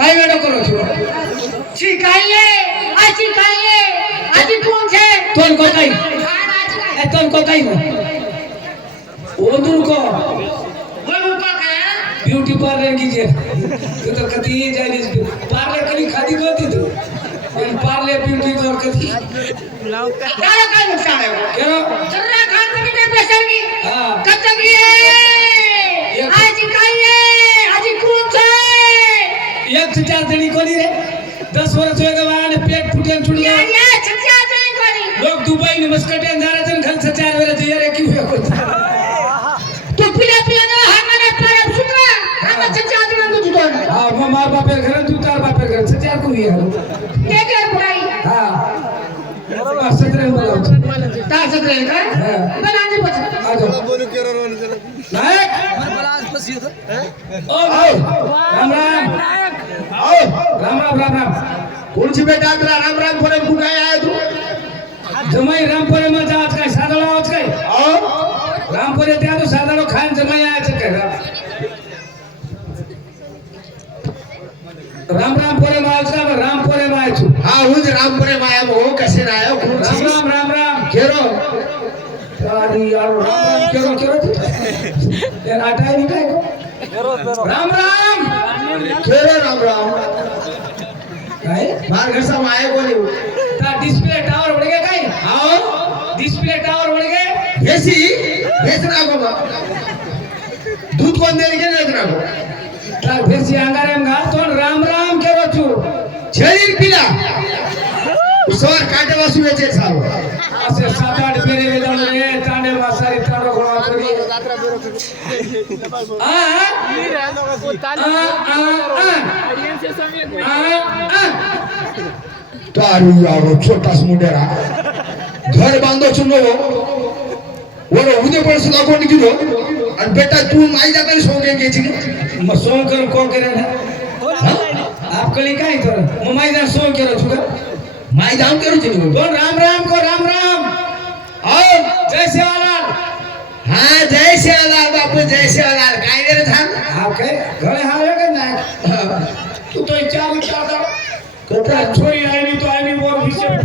કાયડો કરો છો છી કાયે આજી કાયે આજી કોણ છે તોન કોતાઈ એ તોન કોતાઈ હો ઓદુર કો બોલું કો કે બ્યુટી પાર્લર કી છે તું તો કદી જાઈસ પાર્લર કલી ખાધી ગોતી તું પણ પાર્લર બ્યુટી તો કદી લાવ કે કાય કાય નુકસાન હે કેરો જરા ખાન કે પૈસા ની હા કતંગી एक चार जणी कोणी रे. दस वर्ष वेगवान पेट फुटेन छुटलं लोक दुबई ने मस्कटेन जाराचन घालच चार वेळा ते रे की होय होता तो पिला पिला ना हांगाने पडा सुटला हांगाचे चार जण तू तो हा मग मार बापेर घर तू तार बापेर घर चार कोणी यार ते काय पुराई हा. बरोबर असत रे मला ता असत रे का बरं आणि पछ बोलू केरळ नाही खुशी येतो राम राम। राम राम राम राम। कोणची बेटा तुला राम राम फरेम कुठे आहे तू? जमाई राम फरेमाचा आज काय साधा आवाज काय राम फरे त्या तो साधा खान जमाई आहे काय राम। राम पोरे मायचा राम पोरे मायचू हा हुज राम पोरे माया हो? कसे राय राम राम राम राम। घेरो। गाड़ी और क्यों क्यों तेरा आटा ही नहीं को? राम राम! खेले राम राम। काय बाहर घर से आए बोले वो ता डिस्प्ले टावर बढ़ गया काय आओ। डिस्प्ले टावर बढ़ गया। गए भेसी ना को दूध कौन दे के देखना को। ता भेसी आंगर हम घर तो राम राम के बच्चू। छेरी पिला। सवार काटे वासु बेचे साहब आसे सात आठ पेरे वेदन તારું આવો છોટાસ મોઢેરા ઘર બાંધો છું નવો ઓલો ઉદય પણ સુધા કોણ કીધો અને બેટા તું માઈ જા પેલી શોકે કે છે મ શો કરો કો કરે ને આપ કલી કાઈ કરો મ માઈ જા શો કરો છું માઈ જામ કરું છું બોલ રામ રામ કો રામ રામ આવ જય શ્રી हा जय शिवलाल बापू जय शिवलाल काय रे थांब हाव का तू तो विचार विचार तो आईनी बोल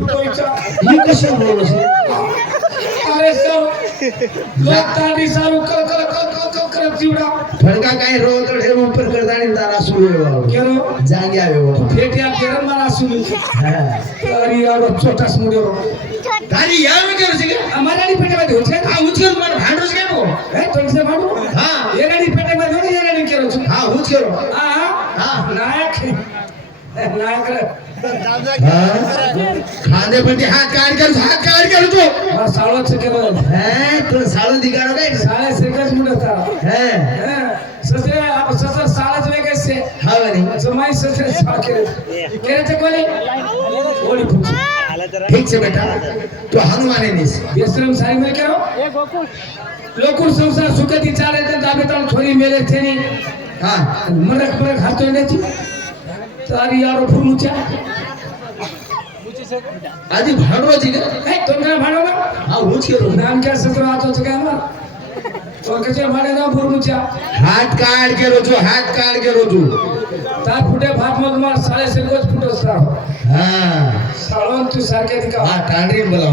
तो विचार. मी कसं बोलू सर? अरे सर लोक ताडी सारू कर कर कर कर कर कर रो तो ठेव ऊपर कर दाणी तारा सुरू केरो? जांग्या हो. अरे यार छोटा सुरू ಖಾಲಿ ಯಾರು ಉಚ್ಚಿಗೆ ಅಮ್ಮನ ಅಡಿಪೇಟೆ ಮಾಡಿ ಉಚ್ಚ ಆ ಉಚ್ಚಿಗೆ ಮಾಡಿ ಹ್ಯಾಂಡ್ ಉಚ್ಚಿಗೆ ಏ ಮಾಡು. ಹಾ. ಏನ್ ಅಡಿಪೇಟೆ ಮಾಡಿ ಏನ್ ಹಾ ಉಚ್ಚಿಗೆ ಹಾ. ನಾಯಕ. ನಾಯಕ. खांदे पण हात काढ कर हात काढ कर तू साळो चिकन हैं तू साळो दिगाड काय साळा सेकच मुडता हैं ससे आप ससे साळाच वेगळेच से हा नाही समाई ससे साळ केले ते कोणी ઠીક છે બેટા. તો હનુમાને નીસ. બેસરમ સારી મે કેરો. લોकुर સંસાર સુખેથી ચાલે છે દાબે ત્રણ છોરી મેલે છે ની. હા. મરક મરક હાથો નથી. તારી યારો ફૂલ ઊંચા. આજે ભાંડવો જી ને? તમને ભાડો ના? હા હું છે નામ કે સત્ર આતો છે કે આમાં? તો કચે ભાડે ના ફૂલ ઊંચા. હાથ કાઢ કે રોજો હાથ કાઢ કે છું चार फुटे भात मग तुम्हाला साडे सिल्वच फुट असणार हा साळवण तू सारखे तिका हा टांडरी बोला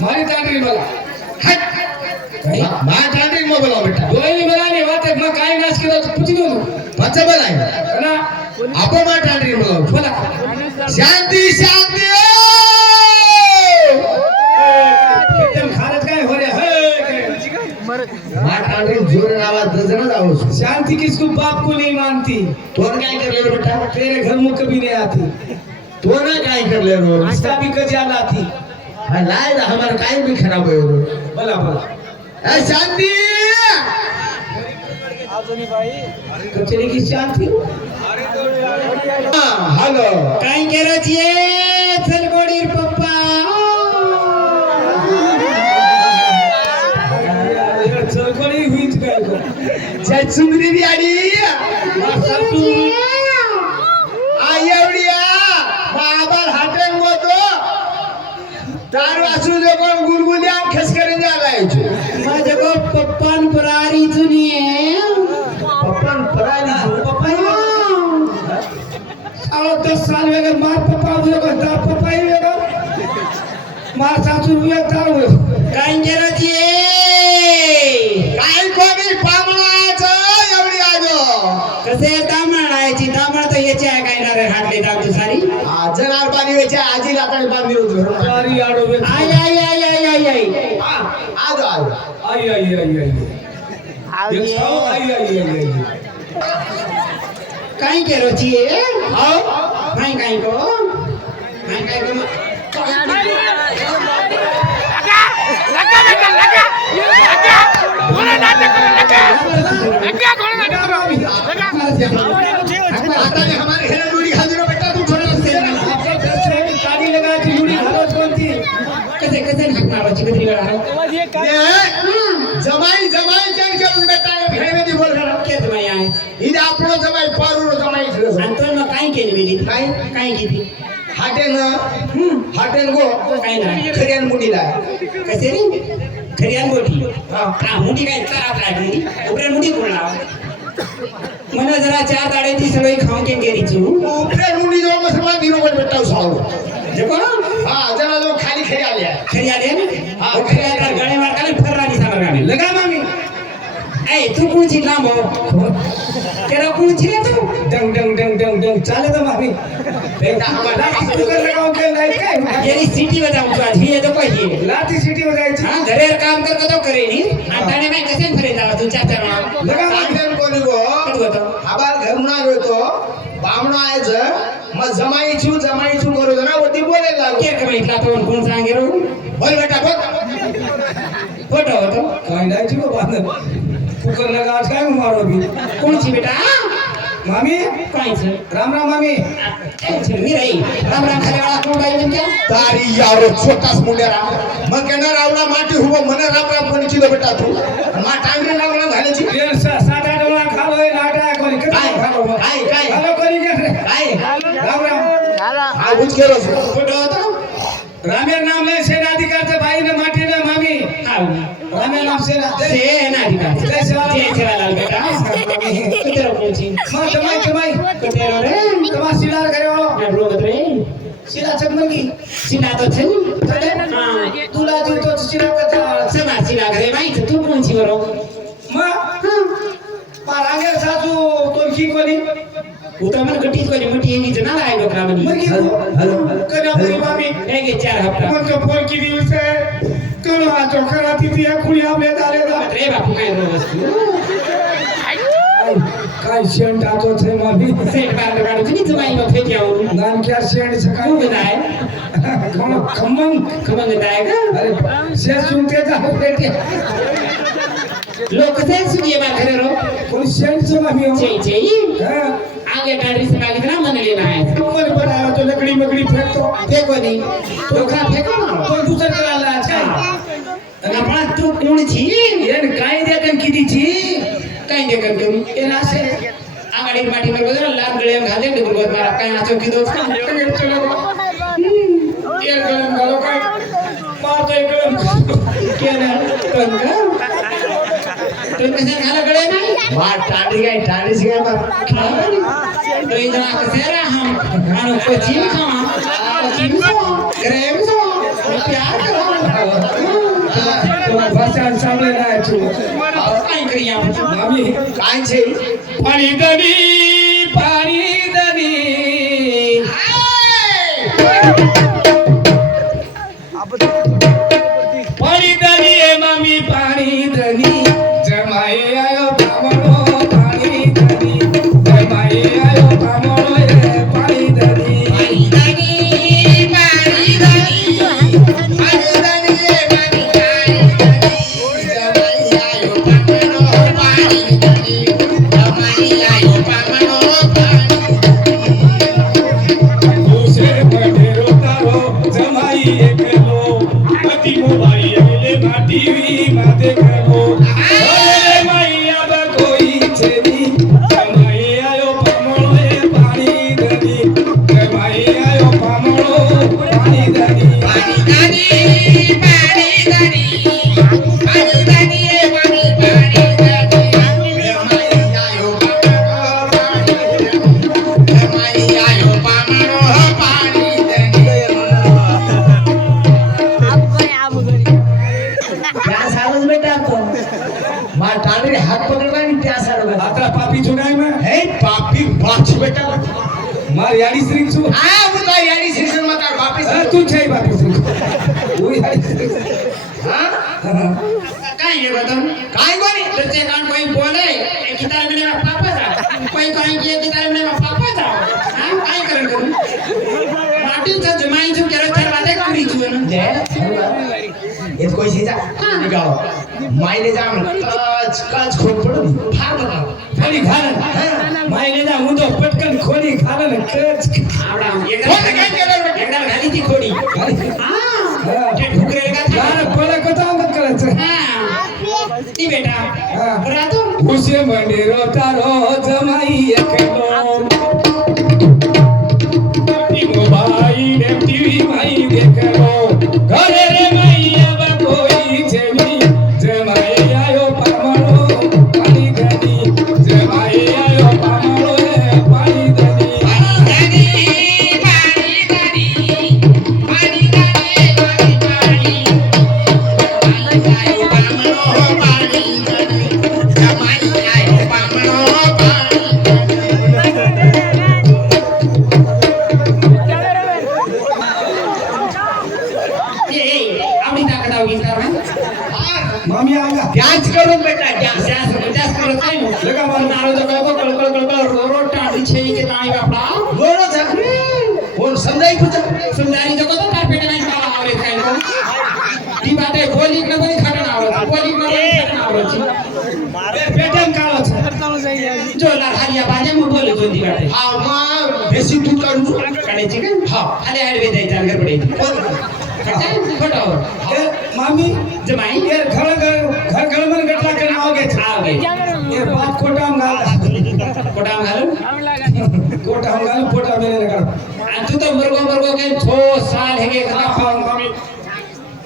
मारी टांडरी बोला मा टांडरी मग बोला बेटा दोन्ही बोला नाही वाते मग काय नाच केला पुती दोन पच बोला ना मा टांडरी बोला बोला शांती शांती आती किसको बाप को नहीं मानती। तो क्या कर ले बेटा? तेरे घर में कभी नहीं आती। तो ना क्या कर ले रो? रिश्ता भी कजा लाती हाँ, लाए ना हमारे काय भी खराब हो रो? भला भला। ए शांति! आजनी भाई कचरे की शांति हाँ, हेलो। काय कराची है सलगोड़ी पप्पा। छचुंद्री दियाडी आई एवढ्या बाबा हाटेन होतो तार वासू जो कोण गुरगुद्या खसकरीन जागायचे माझे को पप्पान परारी जुनी पप्पान परारी पप्पा आओ हो. दस साल वेगळ. मार पप्पा वेगळ दा पप्पा वेगळ. मार सासू वेगळ. काय केलं તારી આડો વે આય આય આય આય આય આય આજો આજો આય આય આય આય આવજે આય આય આય કાઈ કે રચીએ આવ કાઈ કાઈ કો કાઈ કાઈ કો લગા લગા લગા લગા લગા ઘોડા નાટક કરો લગા લગા ઘોડા નાટક કરો લગા આતા ને હમારે હેરા જોડી जमाई जमाई चल के उसमें टाइम है मेरी बोल कर रखे जमाई आए। इधर आप लोग जमाई पारू जमाई। इधर अंतर में काई के मेरी काई काई की थी। हाटेन हाटेन गो काई ना खरियान मुडीला कैसे रे? खरियान गोठी हां। मुडी काय तारा राहिली उपरे मुडी। कोणला मला जरा चार दाडे ती सगळी खाऊन केन गेली तू લાંબો કેરા કોણ છે તો ડંગ ડંગ ડંગ ડંગ ડંગ ચાલે તો મારી એની સિટી બતાવું છું આજે તો પછી લાતી સિટી બતાવી છે હા ઘરે કામ કરતો તો કરે ની આટાને મેં કસે ફરે જાવ તું ચાચા લગા આટન કોની ગો તો આબાર ઘર ના ગયો તો બામણા આજ म जमाई छु जमाई छु करो ना वती बोले लागो के कमी इतला तो कोण सांगेरो बोल बेटा बोल फोटो होतो काय नाही छु बाबा કુકર લગાડ કાય મારો બી કોણ છે બેટા? મામી? કાઈ છે? રામ રામ મામી. કેમ છે મીરાઈ રામ રામ ખાલી વાળા કોણ ભાઈ કેમ તારી યારો છોટા મુંડેરા મન કેના રાવડા માટી હુવો મને રામ રામ કોણ ચીલો બેટા તું? મા ટાંગરે રાવડા ભાલે છે. એ સાડા ડોળા ખાલો એ નાટા કોની? કે ખાલો કાઈ કાઈ. ખાલો કોની કે કાઈ. રામ રામ. હાલો આ છે. પડો નામ લે છે રામેરામ સેના સેના અધિકારી જય સેવાલાલ જય સેવાલાલ બેટા કતરો પહોંચી માં તમાય તમાય કતરો રે તમાર સિલાર કર્યો આ રોગ રે સિલા ચમકી સિલા તો છે તને તુલા જો તો સિલા કરતા સેના સિલા કરે ભાઈ તું પહોંચી વરો માં પારાંગે સાચું ચાર હપ્તા मग तो फ़ोन की दिवस आहे कळो हा। चोखरा तिथे या खुली आपल्या दारेला रे बापू काय रो वस्तू काय शेण टाकतो छे मामी सेट बाँध काढू तुम्ही तुम्ही मग फेक यावरून नानक्या शेण खूप सकाळी नाही। खम खमंग खमंग नाही का अरे शेण सुनते जा बेटे लोक कसे सुनिये बा घरे रो कोण शेणचं मामी हो चेई चेई हा आगे डाडी से मागित ना मनले नाही कोण बनावा तो लकडी मकडी फेकतो फेकोनी डोकरा फेको? ना तो दुसरं करायला आज काय ನಮ್ಮಳ ತು ಕುಣಿಚಿ ಏನು ಕಾಯ್ದೆ ಕಂಕಿದಿಚಿ ಕಾಯ್ದೆ ಕಂತು ಏನು ಆಸೆ ಅಂಗಡಿ ಮಾಡಿ ಬರ್ಬೋದ್ರ ಲಾಭ ಗಿಳಿ ಹಂಗೆ ಅದೇ ಬಿಡ್ಬೋದು ಮಾರ ಕಾಯಿ ಹಚ್ಚೋಕಿದ್ದು प्यार करो તમારા ભાષણ છું કાઈ કરી આપું. છું મામી કાઈ मार टांडे हाथ पकड़ पकड़वा तो नहीं प्यासा लोग आतरा पापी चुनाई में। है पापी बाछ बेटा मार यारी श्री चु हाँ वो तो यारी श्री चु मत वापस हाँ, तू छै वापस। वो यारी श्री हाँ? काय हे बदम काय कोणी लचे कान कोई बोले गिटार में मेरा पापा था। कोई कहीं के गिटार में मेरा पापा था। हाँ काय करन करू माटी च जमाई जो केरो छर वाले करी चु ना। हाँ। ये तो कोई सीधा? हाँ। निकालो। કચ ખોટ કચ કચ ફાર બતાવો ખોલી ખાને માઈને જા હું તો પટકન ખોલી ખાને ને કચ. આવડા એકડા કાંઈ કહેવાય? એકડા ગાલી થી ખોડી હા. કે ઠુકરે કા થા કોલે કથા મત કરે છે. હા. ઈ બેટા હા. રાતો ખુશે મંડેરો તારો જમાઈ એકલો તો કળકો કળકો કળકો રો રો ટાઢી છે ઈ કે તાણી બાપડા બોલો છે બોલ સમજાઈ પૂછો સુંદારી તો કતો તાર પેટે માં ખાવા આવે ખાઈ તો ઈ વાતે બોલી કે બોલી ખાટણ આવે બોલી કે બોલી ખાટણ આવે એ પેટમ કાળો છે જો લા હાલિયા બાજે મુ બોલે તો દી વાતે હા માં બેસી તું કરું છું કાઢે છે કે હા આલે હેડ બે દઈ તાર ઘર પડે ખોટો એ મામી જમાઈ એ ઘર ઘર ઘર ઘર મને ગટલા કરીને આવગે છે આવે એ બાપ કોટામ ગાલ कोटाम घालून कोटाम घालून कोटा मेरे करा आणि तो तर मरगो मरगो के छो साल हे के खा खाऊन कमी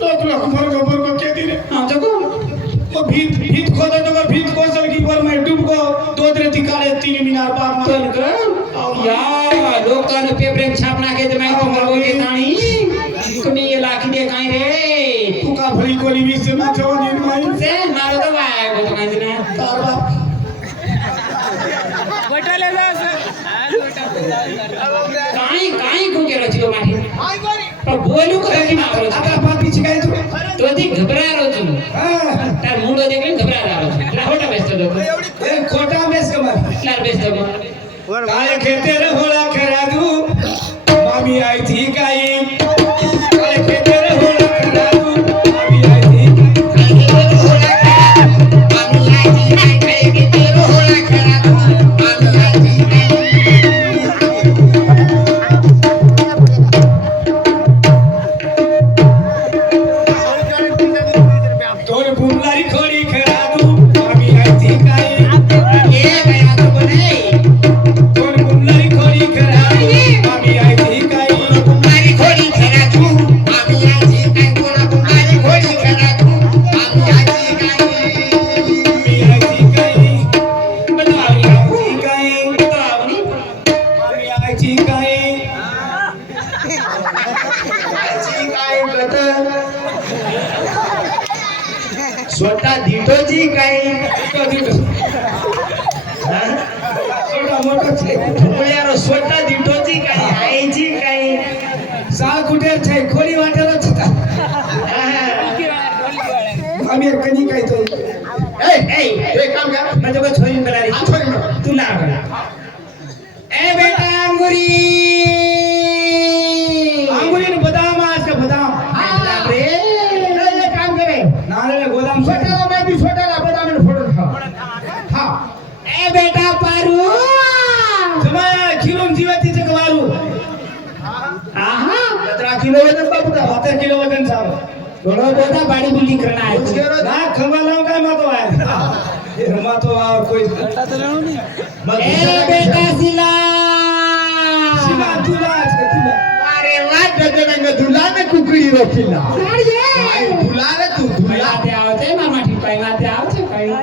तो तुला मरगो मरगो दिन दिने आमचा को वो भीत भीत को तो वो भीत को सल की पर मैं डूब को दो दरे तिकाले तीन मिनार पार मार कर या लोका ने पेपर छाप ना के तो मैं को मरगो के ताणी तुम्ही ये लाख दे कहीं रे तू का भली कोली भी से मैं जवानी माई બોલું કરી મારો આપણા પાપી શીખાય તું તોથી ગભરારો છું. તાર મૂડો દેખીને ગભરારો છું. ખોટા બેસતો તો ખોટા બેસ કમાર તાર બેસતો કાલે ખેતે રહો పేర్చాయి కోడి వాటాలు వచ్చుతా हम एक कनी कही तो ए ए एक काम कर मैं तो छोरी बना रही हां छोरी तू ला ए बेटा अंगूरी कैसे किलो वज़न साहब घोड़ा बोता बॉडी बिल्डिंग करना है। ना खंबा लाऊं का मत आए। मैं तो आया मैं तो और कोई तो ए बेटा सिला। सिला तुला आज के तू अरे वाह गजनंग तुला में कुकड़ी रखी ना। अरे तुला रे तू तुला ते आवते मामा ठीक पाइना ते आवते पाइना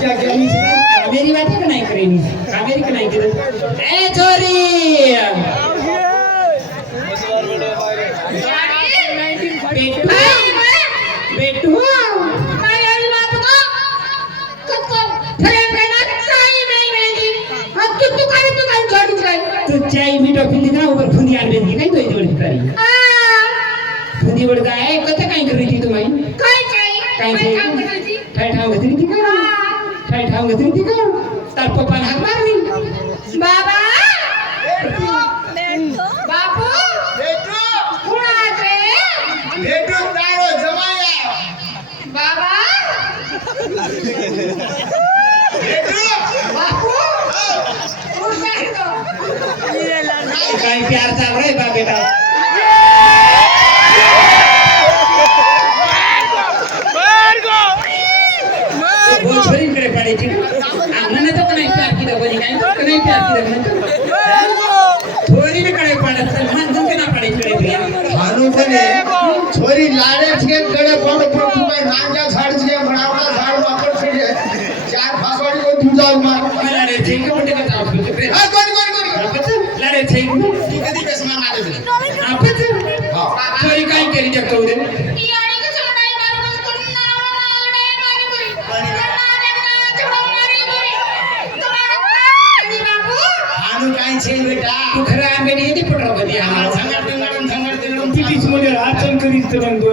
क्या क्या मेरी बातें नहीं करेंगी कावेरी कनाई करे ए चोरी मेरा ये मीटर फिंदी ना ऊपर फुंदी आर बेंदी नाही तो इजोड करी फुंदी वर जाय कते काय करी ती तुम्ही काय काय काय ठाम करी काय ठाम करी ती का काय ठाम करी ती का तार पप्पा हाक मारली बाबा बापू भेटू भेटू प्यार चाल रहा है बेटा भोजपुरी में पड़े थी हमने तो कहीं प्यार की तो बोली कहीं कहीं प्यार की तो तुकाराम बेडी येते पटरा बदी आम्हाला सांगा तिंगडून सांगा तिंगडून ती तीच म्हणजे अर्चन करीत बंधू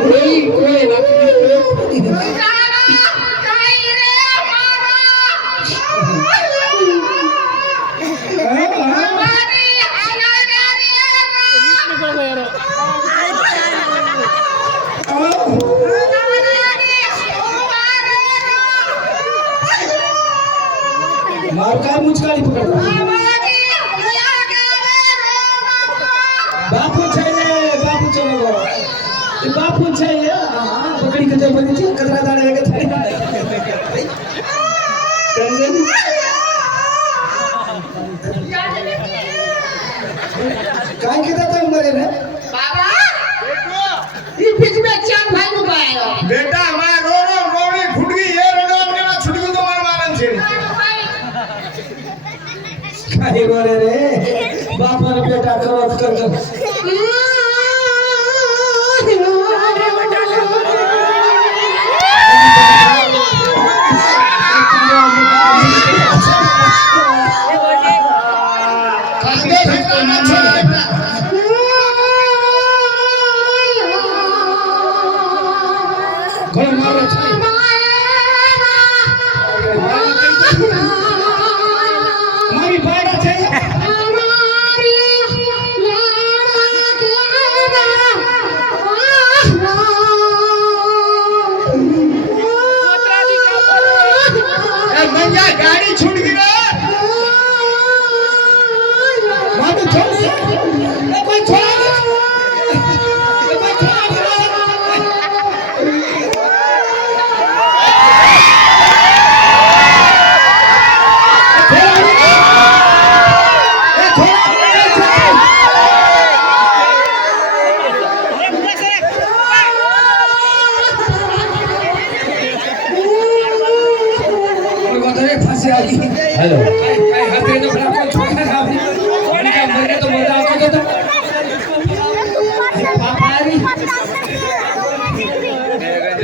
abrir दिल फिट में चैन भाई नु पाया बेटा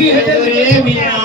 Hey,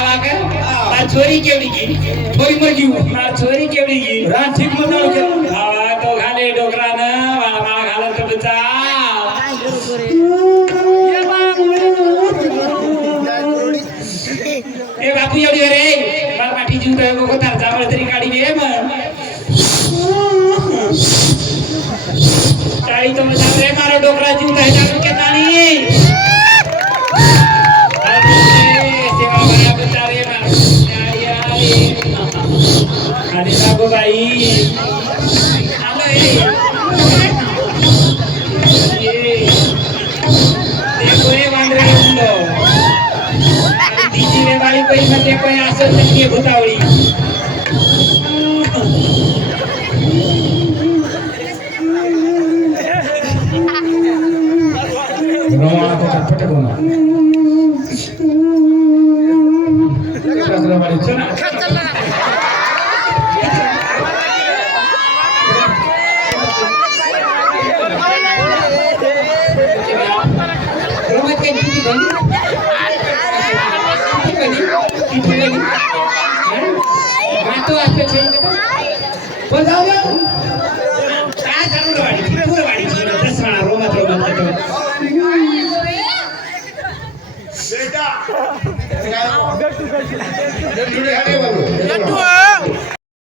આવા કે આ છોરી કેવડી ગઈ? થોડી મર ગયું આ છોરી કેવડી ગઈ? રાત ઠીક મતાવ